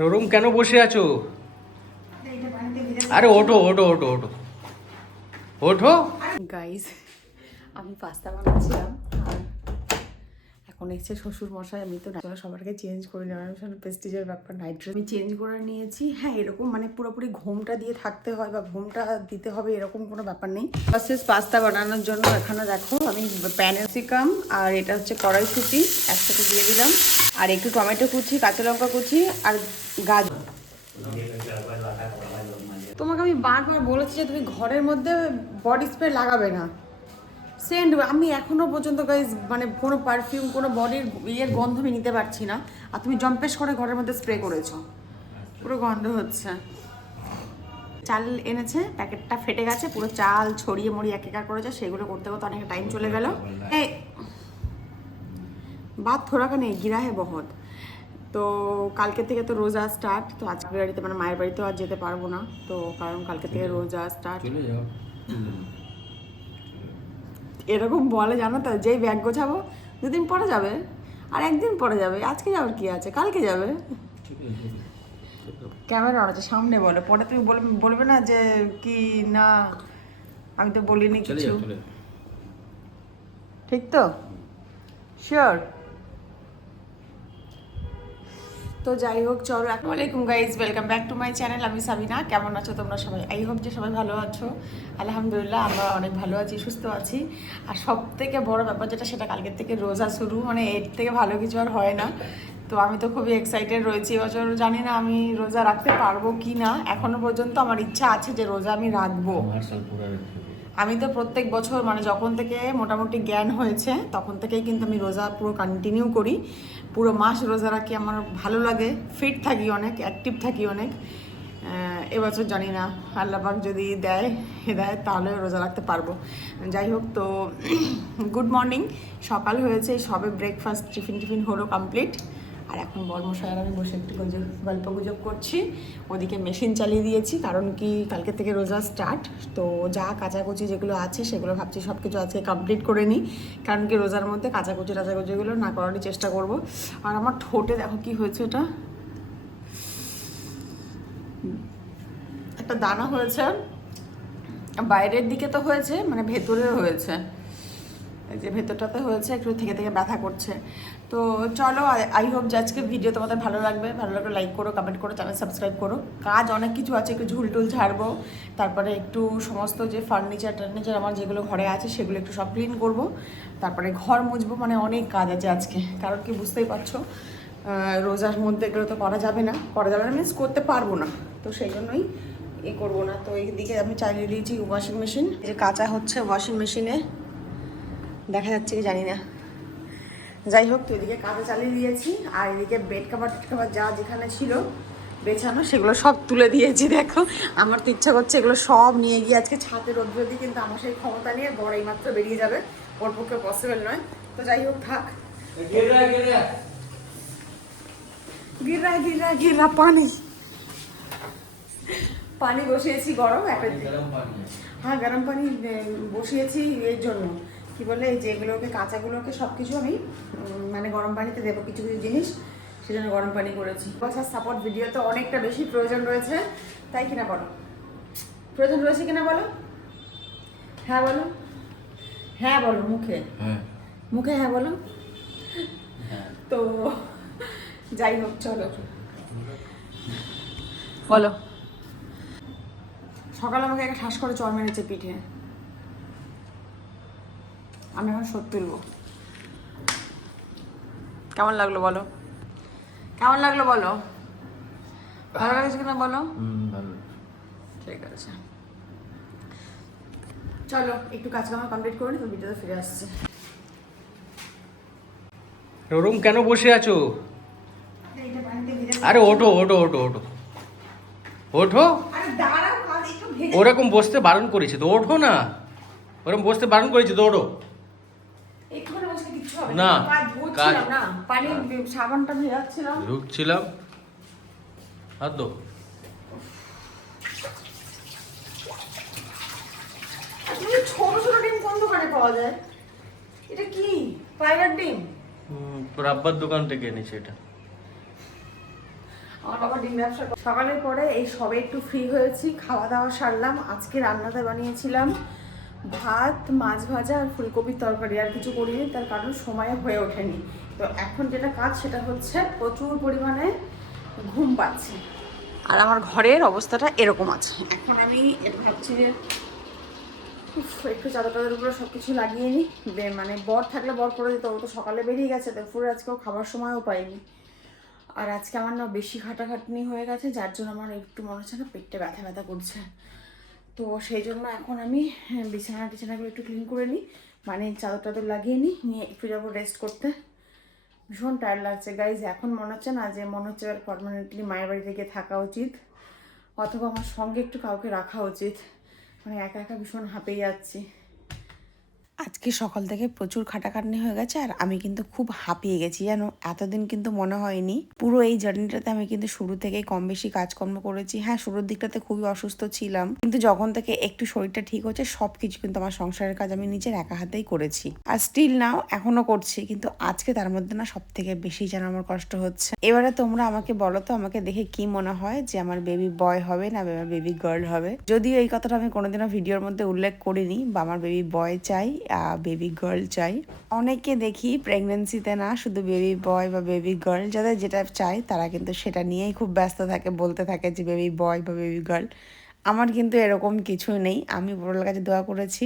ওরম কেন বসে আছো? আরে ওঠো ওঠো ওঠো ওঠো। ওঠো। গাইস আমি পাস্তা বানাচ্ছিলাম, আর এখন এসছে শ্বশুর মশাই আমি তো সবারকে চেঞ্জ করে নেওয়ার প্রেস্টিজের ব্যাপার নাইট আমি চেঞ্জ করে নিয়েছি। হ্যাঁ এরকম মানে পুরোপুরি ঘুমটা দিয়ে থাকতে হয় বা ঘুমটা দিতে হবে, এরকম কোনো ব্যাপার নেই। ফার্স্ট পাস্তা বানানোর জন্য এখানে দেখো, আমি প্যানেসিকাম আর এটা হচ্ছে কড়াইশুটি, একসাথে দিয়ে দিলাম। আর একটু টমেটো কুচি, কাঁচা লঙ্কা কুচি আর গাজর তোমাকে আমি বারবার বলেছি যে তুমি ঘরের মধ্যে বডি স্প্রে লাগাবে না। সেন্ট আমি এখনও পর্যন্ত গাইজ মানে কোনো পারফিউম কোনো বডির ইয়ের গন্ধ আমি নিতে পারছি না। আর তুমি জম্পেশ করে ঘরের মধ্যে স্প্রে করেছ। পুরো গন্ধ হচ্ছে। চাল এনেছে, প্যাকেটটা ফেটে গেছে, পুরো চাল ছড়িয়ে মড়িয়ে এক একা করেছে, সেগুলো করতে করতে অনেক টাইম চলে গেল। এই বাদ থোড়াকা নেই গিরা হে বহুত। তো কালকে থেকে তো রোজা স্টার্ট তো আজকে বাড়িতে মানে মায়ের বাড়িতেও আর যেতে পারব না। তো কারণ কালকে থেকে রোজা স্টার্ট এরকম বলে জানো তো যেই ব্যাগ গোছাবো দুদিন পরে যাবে। আর একদিন পরে যাবে। আজকে যাওয়ার কি আছে? কালকে যাবে। ক্যামেরা আছে সামনে বলে। পরে তুমি বলবে না যে কি না আমি তো বলিনি কিছু। ঠিক তো? শিওর তো যাই হোক চলো আসসালামাইকুম guys welcome back to my channel আমি সাবিনা কেমন আছো তোমরা সবাই? আই হোপ যে সবাই ভালো আছো। আলহামদুলিল্লাহ আমরা অনেক ভালো আছি সুস্থ আছি। আর সব থেকে বড় ব্যাপার যেটা সেটা কালকের থেকে রোজা শুরু। মানে এর থেকে ভালো কিছু আর হয় না। তো আমি তো খুবই এক্সাইটেড রয়েছি এবছর জানি না আমি রোজা রাখতে পারব কি না। এখনও পর্যন্ত আমার ইচ্ছা আছে যে রোজা আমি রাখব। আমি তো প্রত্যেক বছর মানে যখন থেকে মোটামুটি জ্ঞান হয়েছে, তখন থেকেই কিন্তু আমি রোজা পুরো কন্টিনিউ করি। পুরো মাস রোজা রাখি, আমার ভালো লাগে। ফিট থাকি অনেক অ্যাক্টিভ থাকি অনেক। এবছর জানি না আল্লাপাক যদি দেয় দেয় তাহলে রোজা রাখতে পারব। যাই হোক, তো গুড মর্নিং সকাল হয়েছে, সবে ব্রেকফাস্ট টিফিন টিফিন হলো কমপ্লিট আর এখন বর্মশায় আর আমি বসে একটু গল্প গুজব করছি। ওদিকে মেশিন চালিয়ে দিয়েছি, কারণ কি কালকে থেকে রোজা স্টার্ট তো যা কাচাকুচি যেগুলো আছে সেগুলো ভাবছি সব কিছু আজকে কমপ্লিট করে নিই। কারণ কি রোজার মধ্যে কাচাকুচি টাচাকুচিগুলো না করারই চেষ্টা করব। আর আমার ঠোঁটে দেখো কি হয়েছে এটা। একটা দানা হয়েছে। বাইরের দিকে তো হয়েছে মানে ভেতরেও হয়েছে। যে ভেতরটাতে হয়েছে, একটু থেকে থেকে ব্যথা করছে। তো চলো আই হোপ যে আজকে ভিডিও তোমাদের ভালো লাগবে। ভালো লাগলে লাইক করো কমেন্ট করো চ্যানেল সাবস্ক্রাইব করো। কাজ অনেক কিছু আছে, একটু ঝুল টুল ঝাড়বো। তারপরে একটু সমস্ত যে ফার্নিচার টার্নিচার আমার যেগুলো ঘরে আছে, সেগুলো একটু সব ক্লিন করব। তারপরে ঘর মুছবো মানে অনেক কাজ আছে আজকে। কারণ কি বুঝতেই পারছ রোজার মধ্যে এগুলো তো করা যাবে না। করা যাবে না মিনস করতে পারব না। তো সেই জন্যই এ করব না। তো এইদিকে আমি চালিয়ে দিয়েছি ওয়াশিং মেশিন যে কাঁচা হচ্ছে ওয়াশিং মেশিনে দেখা যাচ্ছে কি জানি না। যাই হোক তো এদিকে কাজে চালিয়ে দিয়েছি আর এদিকে বেড কাভার টেড কাভার যা যেখানে ছিল বেছানো সেগুলো সব তুলে দিয়েছি দেখো। আমার তো ইচ্ছা করছে এগুলো সব নিয়ে গিয়ে আজকে ছাতে রোদ দিয়ে কিন্তু আমার সেই ক্ষমতা নিয়ে বড় এইমাত্র বেরিয়ে যাবে। ওর পক্ষে পসিবল নয়। তো যাই হোক থাক। গিরা গিরা। গিরা পানি। পানি বসিয়েছি গরম একটা হ্যাঁ গরম পানি বসিয়েছি এর জন্য। কি বলে এই যেগুলোকে কাঁচাগুলোকে সব কিছু আমি মানে গরম পানিতে দেবো কিছু কিছু জিনিস সেজন্য গরম পানি করেছি। বসার সাপোর্ট ভিডিও তো অনেকটা বেশি প্রয়োজন রয়েছে। তাই কিনা বলো? প্রয়োজন রয়েছে কিনা বলো? হ্যাঁ বলো। হ্যাঁ বলো মুখে। হ্যাঁ। মুখে হ্যাঁ বলো। তো যাই হোক চলো। বলো। সকালে আমাকে একটা ঠাস করে চর মেরেছে পিঠে। আমি এখন সত্যি তুলবো। কেমন লাগল বলো? কেমন লাগল বলো? ভালো লাগছে কিনা বলো? হুম ঠিক আছে। চলো একটু কাজ কাম কমপ্লিট করে তো ভিডিওতে ফিরে আসছে। ওরম কেন বসে আছো? আরে ওঠো ওঠো ওঠো ওঠো। ওঠো। ওরকম বসতে বারণ করেছে তো ওঠো না। ওরকম বসতে বারণ করেছে তো ওঠো। কিচ্ছু হবে না, না কাজ না পানি সাবানটা ভেজাচ্ছিলাম ঢুকছিলাম হাত দো ছোট ছোট ডিম কোন দোকানে পাওয়া যায়? এটা কি? পাইরার ডিম? রাব্বার দোকান থেকে এনেছে এটা। আমার বাবা ডিম ব্যবসা সকালের পরে এই সবে একটু ফ্রি হয়েছি খাওয়া দাওয়া সারলাম আজকে রান্নাতে বানিয়েছিলাম। ভাত মাছ ভাজা আর ফুলকপির তরকারি আর কিছু করিনি তার কারণ সময় হয়ে ওঠেনি। তো এখন যেটা কাজ সেটা হচ্ছে প্রচুর পরিমাণে ঘুম পাচ্ছি। আর আমার ঘরের অবস্থাটা এরকম আছে। এখন আমি ভাবছি যে একটু চাদর টাদর উপরে সব কিছু লাগিয়ে নিই। মানে বর থাকলে বর করে দিত ও তো সকালে বেরিয়ে গেছে দুপুরে আজকেও খাবার সময়ও পাইনি। আর আজকে আমার না বেশি খাটাখাটনি হয়ে গেছে যার জন্য আমার একটু মনে হচ্ছে না পেটটা ব্যথা ব্যথা করছে। তো সেই জন্য এখন আমি হ্যাঁ, বিছানা টিছানাগুলো একটু ক্লিন করে নিই। মানে চাদর টাদর লাগিয়ে নিই নিয়ে একটু যাব রেস্ট করতে। ভীষণ টায়ার্ড লাগছে। গাইজ এখন মনে হচ্ছে না যে মনে হচ্ছে পারমানেন্টলি মায়ের বাড়িতে গিয়ে থাকা উচিত অথবা আমার সঙ্গে একটু কাউকে রাখা উচিত। মানে একা একা ভীষণ হাঁপে যাচ্ছি। আজকে সকাল থেকে প্রচুর খাটাখাটনি হয়ে গেছে আর আমি কিন্তু খুব হাঁপিয়ে গেছি, জানো? এতদিন কিন্তু মনে হয়নি। পুরো এই জার্নিটাতে আমি কিন্তু শুরু থেকেই কম বেশি কাজকর্ম করেছি। হ্যাঁ শুরুর দিকটাতে খুবই অসুস্থ ছিলাম, কিন্তু যখন থেকে একটু শরীরটা ঠিক হচ্ছে সব কিছু কিন্তু আমার সংসারের কাজ আমি নিজের একা হাতেই করেছি। আর স্টিল নাও এখনও করছি, কিন্তু আজকে তার মধ্যে না সব থেকে বেশি যেন আমার কষ্ট হচ্ছে। এবারে তোমরা আমাকে বলো তো, আমাকে দেখে কি মনে হয় যে আমার বেবি বয় হবে না আমার বেবি গার্ল হবে? যদিও এই কথাটা আমি কোনোদিনও ভিডিওর মধ্যে উল্লেখ করিনি বা আমার বেবি বয় চাই বেবি গার্ল চাই। অনেকে দেখি প্রেগনেন্সিতে না শুধু বেবি বয় বা বেবি গার্ল যাদের যেটা চাই তারা কিন্তু সেটা নিয়েই খুব ব্যস্ত থাকে, বলতে থাকে যে বেবি বয় বা বেবি গার্ল আমার কিন্তু এরকম কিছু নেই। আমি বড়োর কাছে দোয়া করেছি,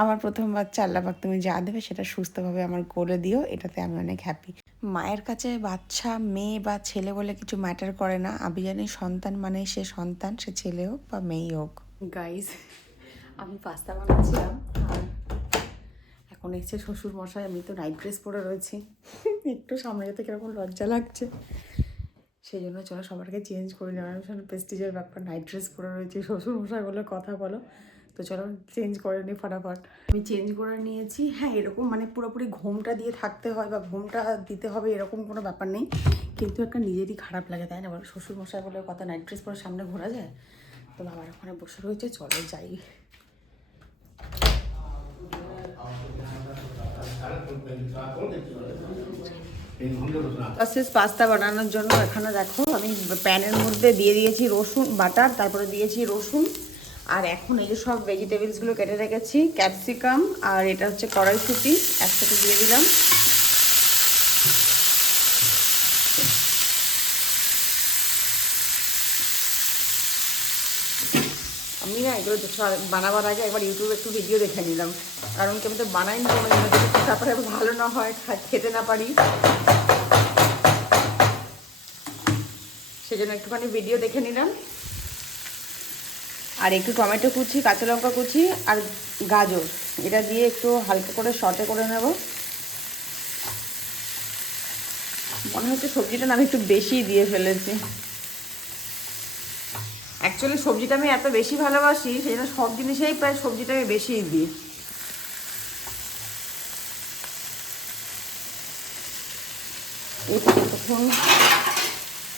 আমার প্রথম বাচ্চা আল্লাপাক তুমি যা দেবে সেটা সুস্থভাবে আমার করে দিও, এটাতে আমি অনেক হ্যাপি মায়ের কাছে বাচ্চা, মেয়ে বা ছেলে বলে কিছু ম্যাটার করে না। আমি জানি সন্তান মানে সে সন্তান, সে ছেলে হোক বা মেয়ে হোক। গাইজ আমি পাস্তা বানাচ্ছিলাম। এখন এসছে শ্বশুর মশাই আমি তো নাইট ড্রেস পরে রয়েছি। একটু সামনে যেতে কীরকম লজ্জা লাগছে। সেই জন্য চলো সবারকে চেঞ্জ করে নেওয়া ভীষণ প্রেস্টিজের ব্যাপার নাইট ড্রেস পরে রয়েছি শ্বশুর মশাই বলে কথা বলো। তো চলো চেঞ্জ করে নিই ফটাফট। আমি চেঞ্জ করে নিয়েছি। হ্যাঁ এরকম মানে পুরোপুরি ঘুমটা দিয়ে থাকতে হয় বা ঘুমটা দিতে হবে এরকম কোনো ব্যাপার নেই। কিন্তু একটা নিজেরই খারাপ লাগে, তাই না? বলো শ্বশুর মশাই বলে কথা নাইট ড্রেস পরে সামনে ঘোরা যায়? তো বাবার ওখানে বসে রয়েছে, চলো যাই। প্রসেস পাস্তা বানানোর জন্য এখানে দেখো, আমি প্যানের মধ্যে দিয়ে দিয়েছি রসুন, বাটার, তারপরে দিয়েছি রসুন, আর এখন এই যে সব ভেজিটেবলসগুলো কেটে রেখেছি ক্যাপসিকাম আর এটা হচ্ছে কড়াইশুটি, একসাথে দিয়ে দিলাম। আমি না এগুলো বানাবার আগে একবার ইউটিউবে একটু ভিডিও দেখে নিলাম। কারণ কি আমি তো বানাইনি কোনো তারপরে ভালো না হয় খেতে না পারি। সেজন্য একটুখানি ভিডিও দেখে নিলাম। আর একটু টমেটো কুচি, কাঁচা লঙ্কা কুচি আর গাজর। এটা দিয়ে একটু হালকা করে শর্টে করে নেব। মনে হচ্ছে সবজিটা না আমি একটু বেশি দিয়ে ফেলেছি। অ্যাকচুয়ালি সবজিটা আমি এত বেশি ভালোবাসি সেই জন্য সব জিনিসেই প্রায় সবজিটা আমি বেশিই দিই।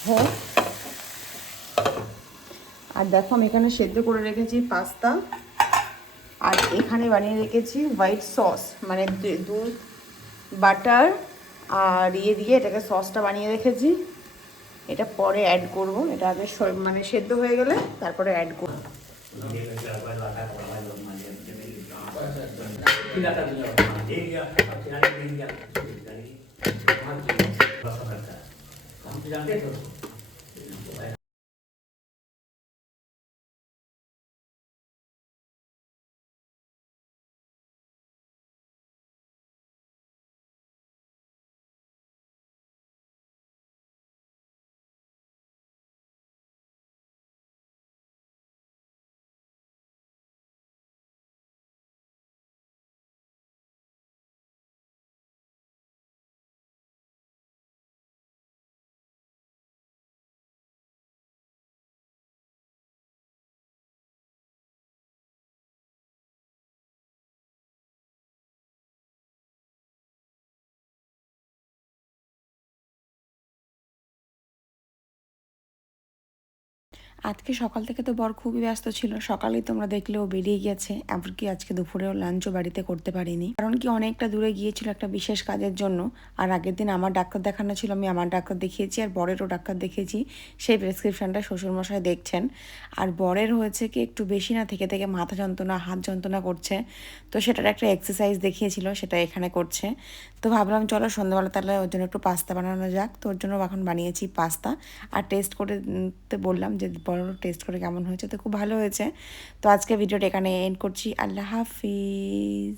হোক আর দেখো, আমি এখানে সেদ্ধ করে রেখেছি পাস্তা। আর এখানে বানিয়ে রেখেছি হোয়াইট সস মানে দুধ, বাটার, আর ইয়ে দিয়ে এটাকে সসটা বানিয়ে রেখেছি। এটা পরে অ্যাড করব। এটা আগে মানে সেদ্ধ হয়ে গেলে তারপরে অ্যাড করব। জানতে আজকে সকাল থেকে তো বর খুবই ব্যস্ত ছিল। সকালেই তোমরা দেখলেও বেরিয়ে গেছে এমনকি আজকে দুপুরেও লাঞ্চও বাড়িতে করতে পারিনি। কারণ কি অনেকটা দূরে গিয়েছিল একটা বিশেষ কাজের জন্য। আর আগের দিন আমার ডাক্তার দেখানো ছিল, আমি আমার ডাক্তার দেখিয়েছি আর বরেরও ডাক্তার দেখিয়েছি। সেই প্রেসক্রিপশনটা শ্বশুরমশাই দেখছেন। আর বরের হয়েছে কি, একটু বেশি না, থেকে থেকে মাথা যন্ত্রণা, হাত যন্ত্রণা করছে। তো সেটার একটা এক্সারসাইজ দেখিয়েছিল, সেটা এখানে করছে। তো ভাবলাম, চলো সন্ধ্যাবেলা তাহলে ওর জন্য একটু পাস্তা বানানো যাক। তো ওর জন্য এখন বানিয়েছি পাস্তা আর টেস্ট করে বললাম যে বড় টেস্ট করে কেমন হয়েছে, তো খুব ভালো হয়েছে। তো আজকে ভিডিওটা এখানে এন্ড করছি। আল্লাহ হাফিজ।